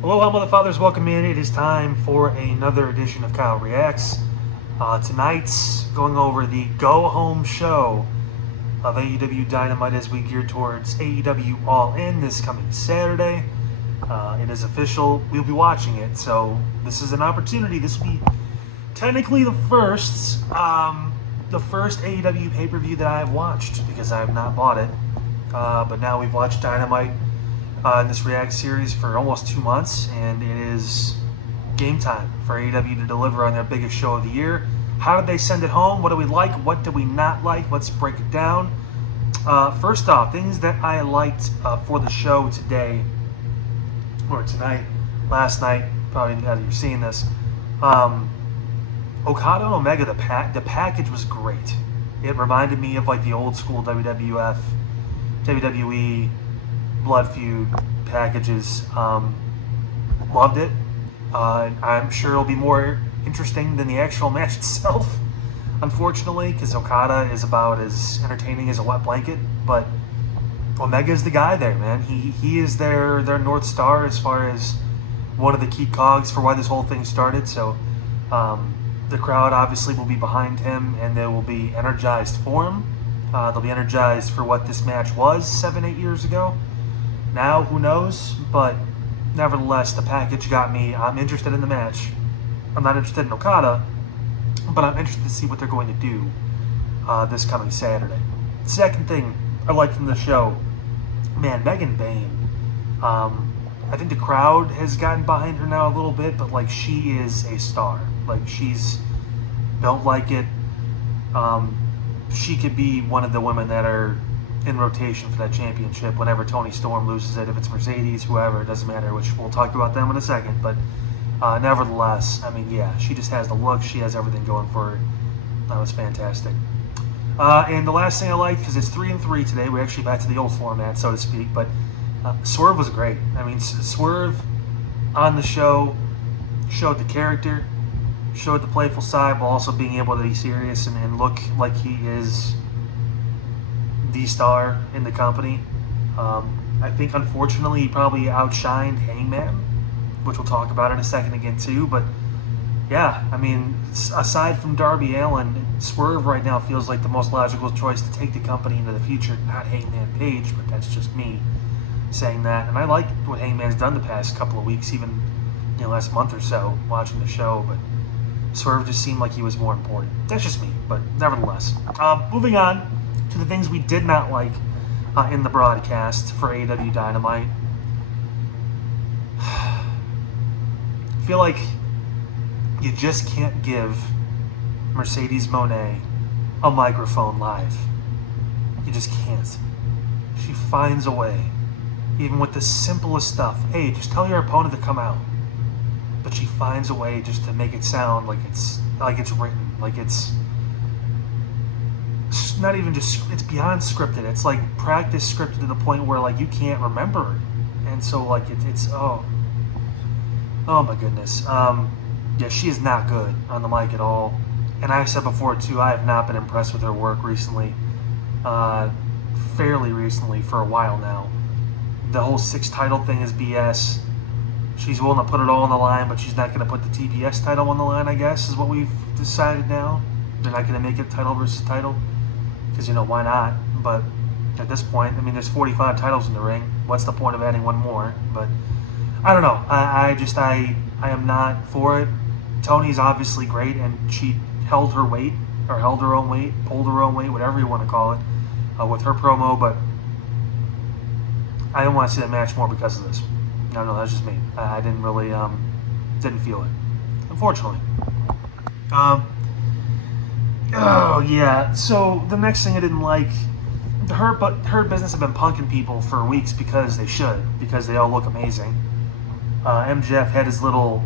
Hello, how mother fathers, welcome in. It is time for another edition of Kyle Reacts. Tonight's going over the go-home show of AEW Dynamite as we gear towards AEW All In this coming Saturday. It is official. We'll be watching it, so this is an opportunity. This will be technically the first AEW pay-per-view that I have watched because I have not bought it. But now we've watched Dynamite in this React series for almost 2 months, and it is game time for AEW to deliver on their biggest show of the year. How did they send it home? What do we like? What do we not like? Let's break it down. First off, things that I liked for the show today, or tonight, last night, probably now that you're seeing this. Okada and Omega, the package was great. It reminded me of like the old school WWE Blood Feud packages. Loved it. I'm sure it'll be more interesting than the actual match itself, unfortunately, because Okada is about as entertaining as a wet blanket. But Omega is the guy there, man. He is their North Star as far as one of the key cogs for why this whole thing started. So the crowd obviously will be behind him, and they will be energized for him. They'll be energized for what this match was 7-8 years ago. Now, who knows? But nevertheless, the package got me. I'm interested in the match. I'm not interested in Okada, but I'm interested to see what they're going to do this coming Saturday. Second thing I like from the show, man, Megan Bayne. I think the crowd has gotten behind her now a little bit, but like she is a star. Like she's built like it. She could be one of the women that are in rotation for that championship whenever Toni Storm loses it. If it's Mercedes, whoever, it doesn't matter, which we'll talk about them in a second. But nevertheless, I mean, yeah, she just has the look. She has everything going for her. That was fantastic. And the last thing I liked, because it's 3-3 today, we're actually back to the old format, so to speak, but Swerve was great. I mean, Swerve on the show showed the character, showed the playful side, while also being able to be serious and look like he is the star in the company. I think, unfortunately, he probably outshined Hangman, which we'll talk about in a second again, too. But, yeah, I mean, aside from Darby Allin, Swerve right now feels like the most logical choice to take the company into the future. Not Hangman Page, but that's just me saying that. And I like what Hangman's done the past couple of weeks, even last month or so, watching the show. But Swerve just seemed like he was more important. That's just me, but nevertheless. Moving on to the things we did not like in the broadcast for AEW Dynamite. I feel like you just can't give Mercedes Moné a microphone live. You just can't. She finds a way, even with the simplest stuff. Hey, just tell your opponent to come out. But she finds a way just to make it sound like it's written, like it's not even just, it's beyond scripted. It's like practice scripted to the point where like you can't remember it. And so like it's oh my goodness. Yeah, she is not good on the mic at all. And I said before too, I have not been impressed with her work recently. Fairly recently, for a while now. The whole 6 title thing is BS. She's willing to put it all on the line, but she's not going to put the TBS title on the line, I guess, is what we've decided now. They're not going to make it title versus title, because, why not? But at this point, I mean, there's 45 titles in the ring. What's the point of adding one more? But I don't know. I am not for it. Tony's obviously great, and she held her weight, or held her own weight, pulled her own weight, whatever you want to call it, with her promo, but I didn't want to see the match more because of this. No, that's just me. I didn't really, didn't feel it, unfortunately. Oh, yeah, so the next thing I didn't like, her business have been punking people for weeks because they should, because they all look amazing. MJF had his little,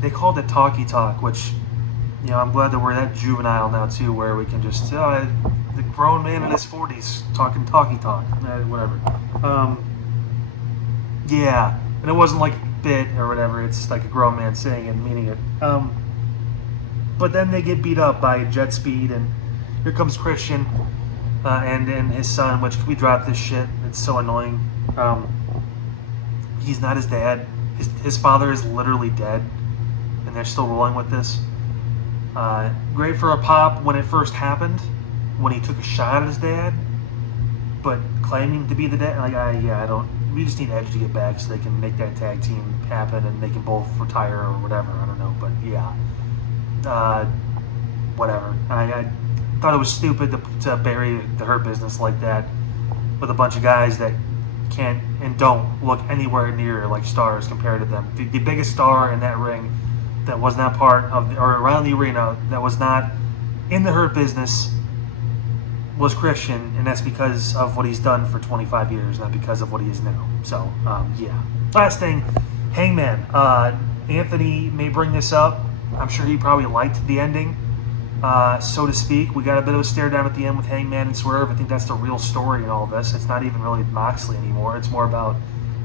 they called it talky talk, which, I'm glad that we're that juvenile now, too, where we can just, the grown man in his 40s talking talky talk, whatever. Yeah, and it wasn't like a bit or whatever, it's like a grown man saying it and meaning it. But then they get beat up by Jet Speed, and here comes Christian and his son, which, can we drop this shit? It's so annoying. He's not his dad. His father is literally dead, and they're still rolling with this. Great for a pop when it first happened, when he took a shot at his dad, but claiming to be the dad, I don't. We just need Edge to get back so they can make that tag team happen, and they can both retire or whatever. I don't know, but yeah, whatever. I thought it was stupid to bury the Hurt Business like that with a bunch of guys that can't and don't look anywhere near like stars compared to them. The biggest star in that ring that was not part of or around the arena that was not in the Hurt Business was Christian, and that's because of what he's done for 25 years, not because of what he is now. So, yeah. Last thing, Hangman. Anthony may bring this up. I'm sure he probably liked the ending, so to speak. We got a bit of a stare down at the end with Hangman and Swerve. I think that's the real story in all this. It's not even really Moxley anymore. It's more about,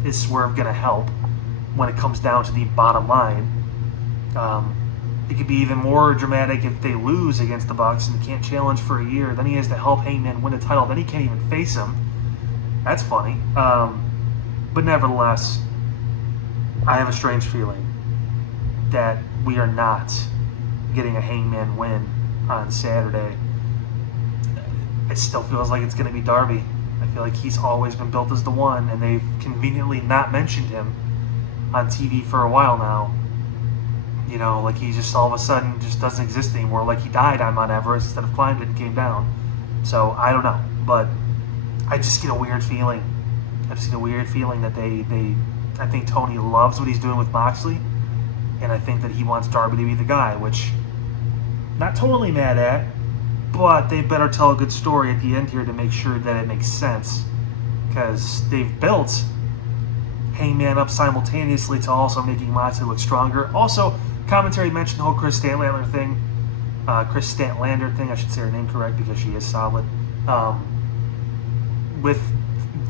is Swerve going to help when it comes down to the bottom line? It could be even more dramatic if they lose against the Bucks and can't challenge for a year. Then he has to help Hangman win the title. Then he can't even face him. That's funny. But nevertheless, I have a strange feeling that we are not getting a Hangman win on Saturday. It still feels like it's going to be Darby. I feel like he's always been built as the one, and they've conveniently not mentioned him on TV for a while now. You know, like he just all of a sudden just doesn't exist anymore. Like he died on Mount Everest instead of climbed it and came down. So I don't know, but I just get a weird feeling. I just get a weird feeling that I think Tony loves what he's doing with Moxley, and I think that he wants Darby to be the guy, which not totally mad at, but they better tell a good story at the end here to make sure that it makes sense, because they've built Hangman up simultaneously to also making Moxley look stronger. Also, commentary mentioned the whole Chris Statlander thing. I should say her name correct because she is solid. With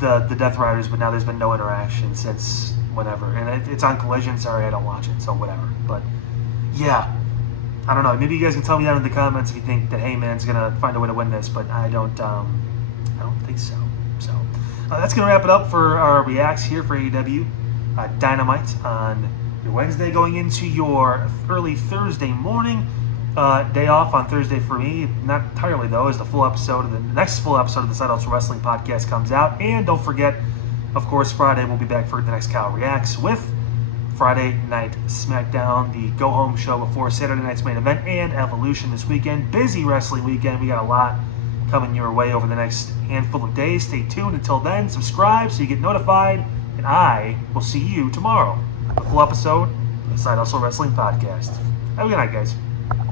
the Death Riders, but now there's been no interaction since whatever. And it's on Collision. Sorry, I don't watch it, so whatever. But yeah, I don't know. Maybe you guys can tell me down in the comments if you think that Hangman's gonna find a way to win this, but I don't think so. So that's gonna wrap it up for our reacts here for AEW Dynamite on your Wednesday, going into your early Thursday morning. Day off on Thursday for me, not entirely though, as the next full episode of the Side Hustle Wrestling podcast comes out. And don't forget, of course, Friday we'll be back for the next Kyle Reacts with Friday Night SmackDown, the go-home show before Saturday night's main event and Evolution this weekend. Busy wrestling weekend. We got a lot coming your way over the next handful of days. Stay tuned. Until then, subscribe so you get notified, and I will see you tomorrow. A full episode of the Side Hustle Wrestling podcast. Have a good night, guys.